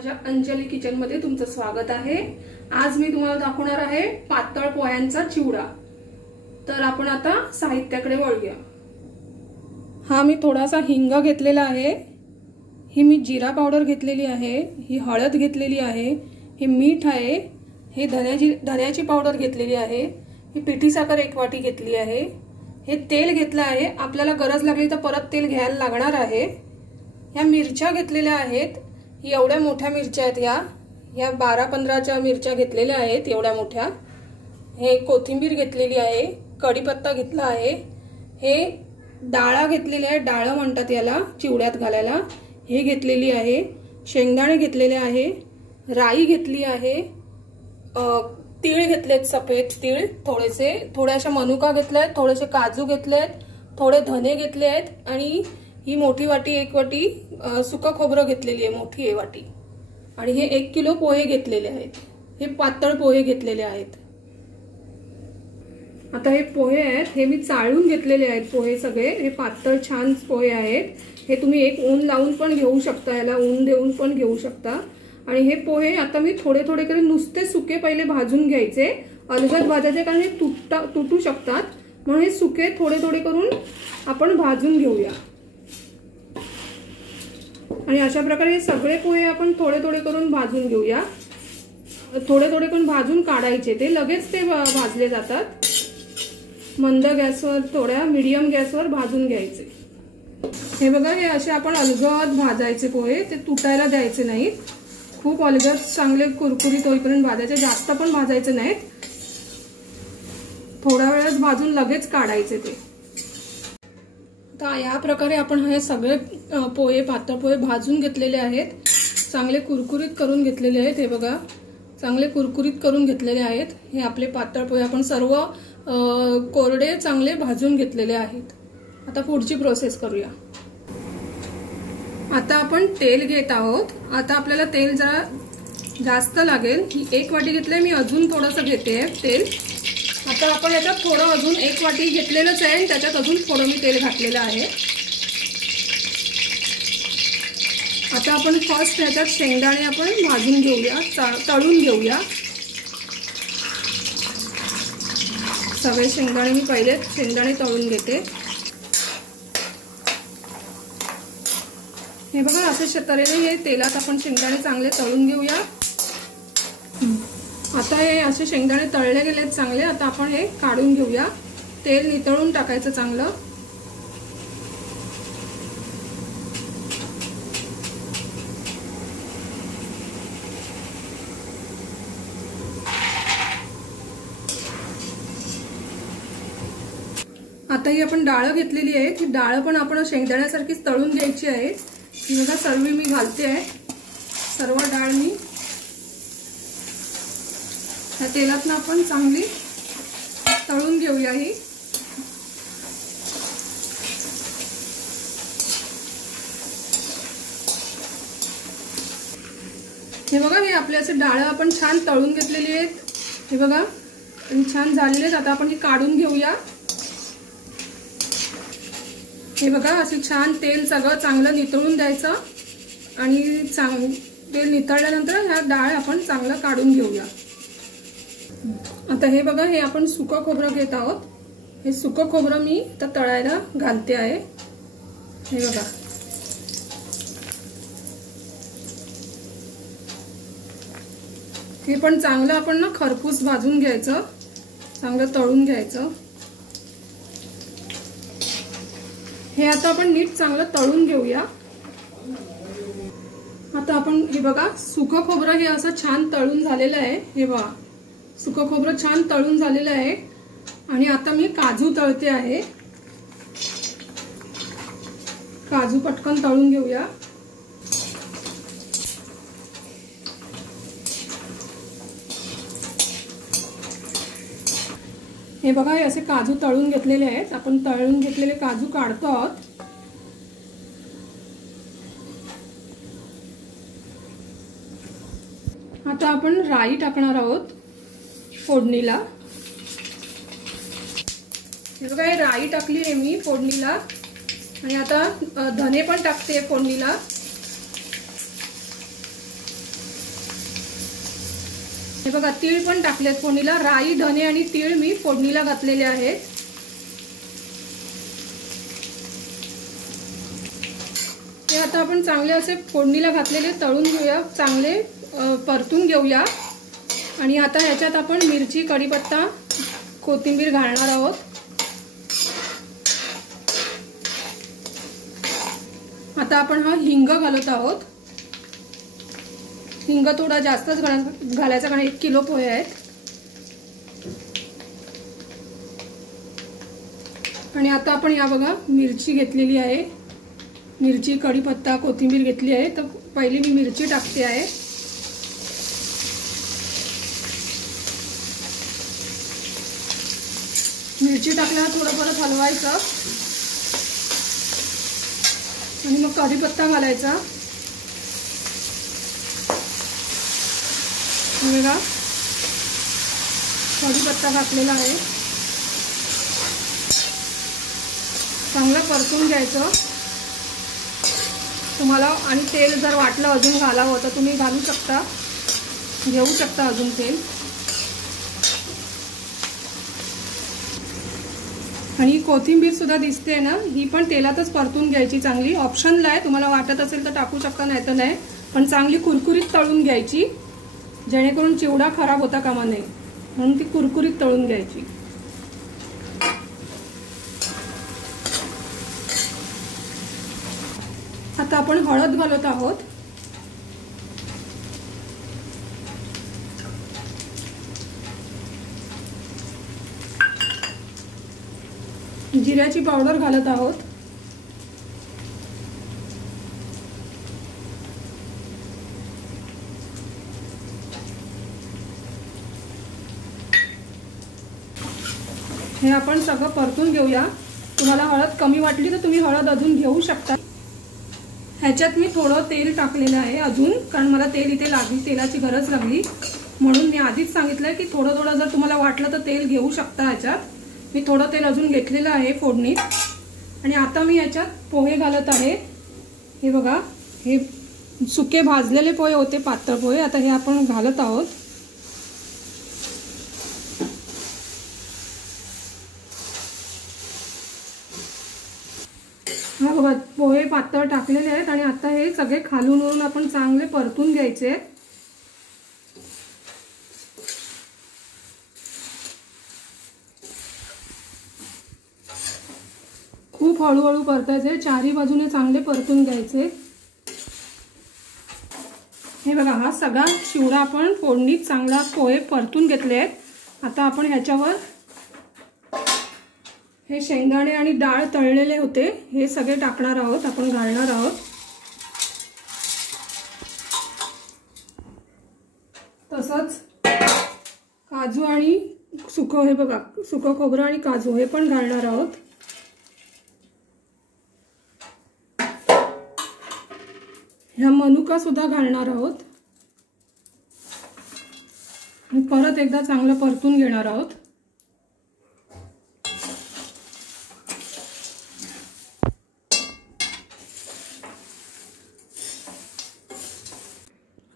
माझ्या अंजली किचन मध्ये तुमचं स्वागत आहे। आज मी तुम्हाला दाखवणार आहे पातळ पोह्यांचा चिवडा। तर आपण आता साहित्याकडे वळूया। हा मी थोडासा हिंग घेतलेला आहे, ही मी जिरा पावडर घेतलेली आहे, ही हळद घेतलेली आहे, हे मीठ आहे, हे धन्याची पावडर घेतलेली आहे, ही पिठी साखर 1 वाटी घेतली आहे, हे तेल घेतलं आहे, आपल्याला गरज लागली तर परत तेल घ्यायला लागणार आहे। या मिरच्या घेतलेल्या आहेत, ही एवढ्या मोठ्या मिरच्या आहेत, या 12-15 मिरच्या घेतलेल्या आहेत एवढ्या मोठ्या। हे कोथिंबीर घेतलेली आहे, कढीपत्ता घेतला आहे, हे डाळ घेतलेली आहे, डाळ म्हणतात याला चिवड्यात घालायला, हे घेतलेली आहे, शेंगदाणे घेतलेले आहे, राई घेतली आहे, तीळ घेतलेत, सफेद तीळ थोडेसे, थोड्याशा मनुका घेतल्यात, थोडेसे काजू घेतलेत, थोडे धने घेतले आहेत आणि ही मोठी वाटी 1 वाटी सुका खोबरं घेतलेली आहे, मोठी आहे वाटी, आणि हे 1 किलो पोहे घेतलेले आहेत, हे पातळ पोहे घेतलेले आहेत। आता हे पोहे आहेत, हे मी चाळून घेतलेले आहेत पोहे सगळे, हे पातळ छान पोहे आहेत। हे तुम्ही एक ऊन लावून पण घेऊ शकता, याला ऊन देऊन पण घेऊ शकता। आणि हे पोहे आता मी थोडे थोडे करून नुसते सुके पहिले भाजून घ्यायचे, अलगद भाजायचे कारण हे तुटू शकतात, म्हणून हे सुके थोडे थोडे करून आपण भाजून घेऊया। आणि अशा प्रकारे हे सगळे पोहे आपण थोडे थोडे करून भाजून घेऊया, थोडे थोडे करून भाजून काढायचे, ते लगेच ते भाजले जातात। मंद गॅसवर, थोड्या मीडियम गॅसवर भाजून घ्यायचे। हे बघा, हे असे आपण अलगद भाजायचे पोहे, ते तुटायला द्यायचे नाहीत, खूप अलगद चांगले कुरकुरीत होईपर्यंत भाजायचे, जास्त पण भाजायचे नाहीत, थोड्या वेळच भाजून लगेच काढायचे ते। तर या प्रकारे आपण हे सगळे पोहे, पातळ पोहे भाजून घेतलेले आहेत, चांगले कुरकुरीत करून घेतलेले आहेत। हे बघा, चांगले कुरकुरीत करून घेतलेले आहेत हे आपले पातळ पोहे, आपण सर्व कोरडे चांगले भाजून घेतलेले आहेत। आता पुढची प्रोसेस करूया। आता आपण तेल घेत आहोत, आता आपल्याला तेल जरा जास्त लागेल, ही 1 वाटी घेतले मी, अजून थोडंसं घेते तेल। आता आपण याच्यात थोडं अजून 1 वाटी घेतलेलंच आहे, त्याच्यात अजून थोडं मी तेल घातलेलं आहे। आता आपण फर्स्ट याच्यात शेंगदाणे आपण भाजून घेऊया, तळून घेऊया। सगळे शेंगदाणे मी पहिले शेंगदाणे तळून घेते। हे बघा, अशा तऱ्हेने हे तेलात आपण शेंगदाणे चांगले तळून घेऊया। आता हे असे शेंगदाणे तळले गेलेत चांगले, आता आपण हे काढून घेऊया, तेल नितळून टाकायचं चांगलं। आता ही आपण डाळ घेतलेली आहे, ती डाळ पण आपण शेंगदाण्यासारखीच तळून घ्यायची आहे। ही बघा, सर्व मी घालते आहे, सर्व डाळ मी या तेलातनं आपण चांगली तळून घेऊया। ही हे बघा, हे आपले असे डाळ आपण छान तळून घेतलेली आहेत, हे बघा, आणि छान झालेले आहेत। आता आपण ही काढून घेऊया। हे बघा, असे छान तेल सगळं चांगलं नितळून द्यायचं, आणि तेल नितळल्यानंतर ह्या डाळ आपण चांगलं काढून घेऊया। आता हे बघा, हे आपण सुकं खोबरं घेत आहोत, हे सुकं खोबरं मी आता तळायला घालते आहे। हे बघा, हे पण चांगलं आपण ना खरपूस भाजून घ्यायचं, चांगलं तळून घ्यायचं। हे आता आपण नीट चांगलं तळून घेऊया। आता आपण हे बघा, सुकं खोबरं हे असं छान तळून झालेलं आहे, हे बघा, सुकं खोबरं छान तळून झालेलं आहे। आणि आता मी काजू तळते आहे, काजू पटकन तळून घेऊया। हे बघा, हे असे काजू तळून घेतलेले आहेत, आपण तळून घेतलेले काजू काढतो आहोत। आता आपण राई टाकणार आहोत फोडणीला। हे बघा, हे राई टाकली आहे मी फोडणीला, आणि आता धने पण टाकते फोडणीला। हे बघा तीळ पण टाकलेत फोडणीला, राई, धने आणि तीळ मी फोडणीला घातलेले आहेत। ते आता आपण चांगले असे फोडणीला घातलेले तळून घेऊया, चांगले परतून घेऊया। आणि आता ह्याच्यात आपण मिरची, कढीपत्ता, कोथिंबीर घालणार आहोत। आता आपण हा हिंग घालत आहोत। हिंग थोडा जास्तच घालायचा कारण 1 किलो पोहे आहेत। आणि आता आपण या बघा मिरची घेतलेली आहे, मिरची, कढीपत्ता, कोथिंबीर घेतली आहे। तर पहिली मी मिरची टाकते आहे। मिरची टाकल्यावर थोडं परत हलवायचं आणि मग कढीपत्ता घालायचा। बघा कढीपत्ता घातलेला आहे, चांगलं परतून घ्यायचं तुम्हाला। आणि तेल जर वाटलं अजून घालावं तर तुम्ही घालू शकता, घेऊ शकता अजून तेल। आणि कोथिंबीर सुद्धा दिसते ना, ही पण तेलातच परतून घ्यायची चांगली। ऑप्शनल आहे, तुम्हाला वाटत असेल तर टाकू शकता, नाही तर नाही। पण चांगली कुरकुरीत तळून घ्यायची, जेणेकरून चिवडा खराब होता कामा नये, म्हणून ती कुरकुरीत तळून घ्यायची। आता आपण हळद घालत आहोत। जिऱ्याची पावडर घालत आहोत। हे आपण सगळं परतून घेऊया। तुम्हाला हळद कमी वाटली तर तुम्ही हळद अजून घेऊ शकता। ह्याच्यात मी थोडं तेल टाकलेलं आहे अजून, कारण मला तेल इथे लागली, तेलाची गरज लागली, म्हणून मी आधीच सांगितलंय की थोडं थोडं जर तुम्हाला वाटलं तर तेल घेऊ शकता। ह्याच्यात मी थोडं तेल अजून घेतलेलं आहे फोडणीत। आणि आता मी ह्याच्यात पोहे घालत आहे। हे बघा, हे सुके भाजलेले पोहे होते, पातळ पोहे। आता हे आपण घालत आहोत। हा बघा पोहे पातळ टाकलेले आहेत। आणि आता हे सगळे खालून वरून आपण चांगले परतून घ्यायचे। खूप हळूहळू परतायचे, चारही बाजूने चांगले परतून घ्यायचे। हे बघा हा सगळा चिवडा आपण फोडणीत चांगला पोहे परतून घेतले आहेत। आता आपण ह्याच्यावर हे शेंगदाणे आणि डाळ तळलेले होते हे सगळे टाकणार आहोत, आपण घालणार आहोत। तसंच काजू आणि सुकं, हे बघा सुकं खोबरं आणि काजू हे पण घालणार आहोत। ह्या मनुका सुद्धा घालणार आहोत आणि परत एकदा चांगलं परतून घेणार आहोत।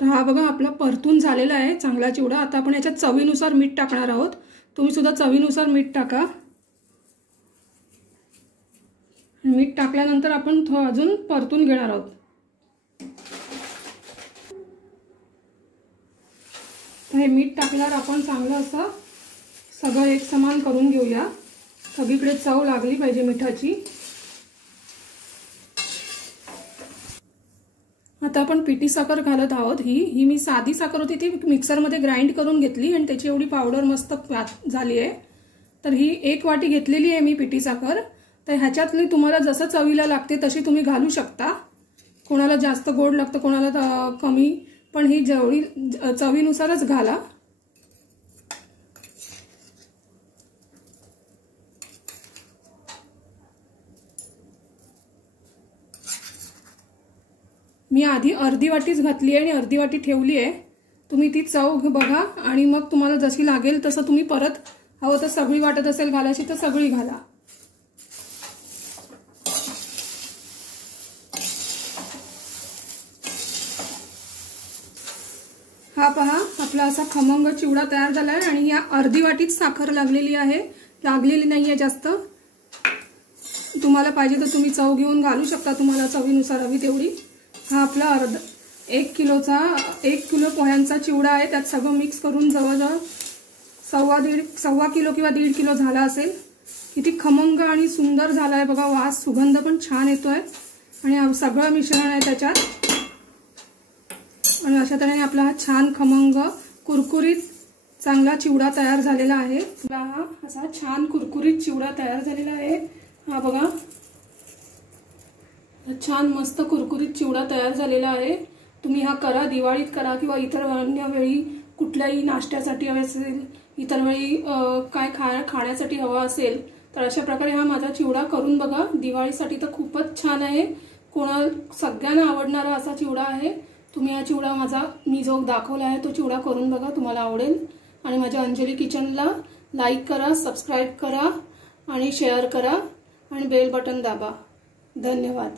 तर हा बघा आपला परतून झालेला आहे चांगला चिवडा। आता आपण याच्यात चवीनुसार मीठ टाकणार आहोत। तुम्ही सुद्धा चवीनुसार मीठ टाका। मीठ टाकल्यानंतर आपण अजून परतून घेणार आहोत। हे मीठ टाकल्यावर आपण चांगलं असं सगळं एक समान करून घेऊया, सगळीकडे चव लागली पाहिजे मिठाची। आता आपण पिठी साखर घालत आहोत। ही मी साधी साखर होती ती मिक्सरमध्ये ग्राइंड करून घेतली आणि त्याची एवढी पावडर मस्त झाली आहे। तर ही 1 वाटी घेतलेली आहे मी पिठी साखर। तर ह्याच्यातली तुम्हाला जसं चवीला लागते तशी तुम्ही घालू शकता। कोणाला जास्त गोड लागतं, कोणाला कमी, पण ही जेवढी चवीनुसारच घाला। मी आधी अर्धी वाटीच घातली आहे आणि अर्धी वाटी ठेवली आहे। तुम्ही ती चव बघा आणि मग तुम्हाला जशी लागेल तसं तुम्ही परत हवं तर सगळी वाटत असेल घालायची तर सगळी घाला। हा पहा आपला असा खमंग चिवडा तयार झाला आहे आणि या अर्धी वाटीत साखर लागलेली आहे, लागलेली नाहीये जास्त। तुम्हाला पाहिजे तर तुम्ही चव घेऊन घालू शकता, तुम्हाला चवीनुसार हवी तेवढी। हा आपला 1 किलो पोह्यांचा चिवडा आहे, त्यात सगळं मिक्स करून जवळजवळ सव्वा किलो किंवा 1.5 किलो झाला असेल। किती खमंग आणि सुंदर झाला आहे बघा, वास सुगंध पण छान येतोय आणि सगळं मिश्रण आहे त्याच्यात आणि अशा तऱ्हेने आपला हा छान खमंग कुरकुरीत चांगला चिवडा तयार झालेला आहे। हा असा छान कुरकुरीत चिवडा तयार झालेला आहे। हा बघा छान मस्त कुरकुरीत चिवडा तयार झालेला आहे। तुम्ही हा करा, दिवाळीत करा किंवा इतर अन्य वेळी कुठल्याही नाश्त्यासाठी हवे असेल, इतर वेळी काय खाण्यासाठी हवा असेल तर अशा प्रकारे हा माझा चिवडा करून बघा। दिवाळीसाठी तर खूपच छान आहे, सगळ्यांना आवडणारा असा चिवडा आहे। तुम्ही हा चिवडा मी जो दाखवला आहे तो चिवडा करून बघा, तुम्हाला आवडेल। आणि माझ्या अंजली किचनला लाईक करा, सबस्क्राइब करा आणि शेअर करा आणि बेल बटन दाबा। धन्यवाद।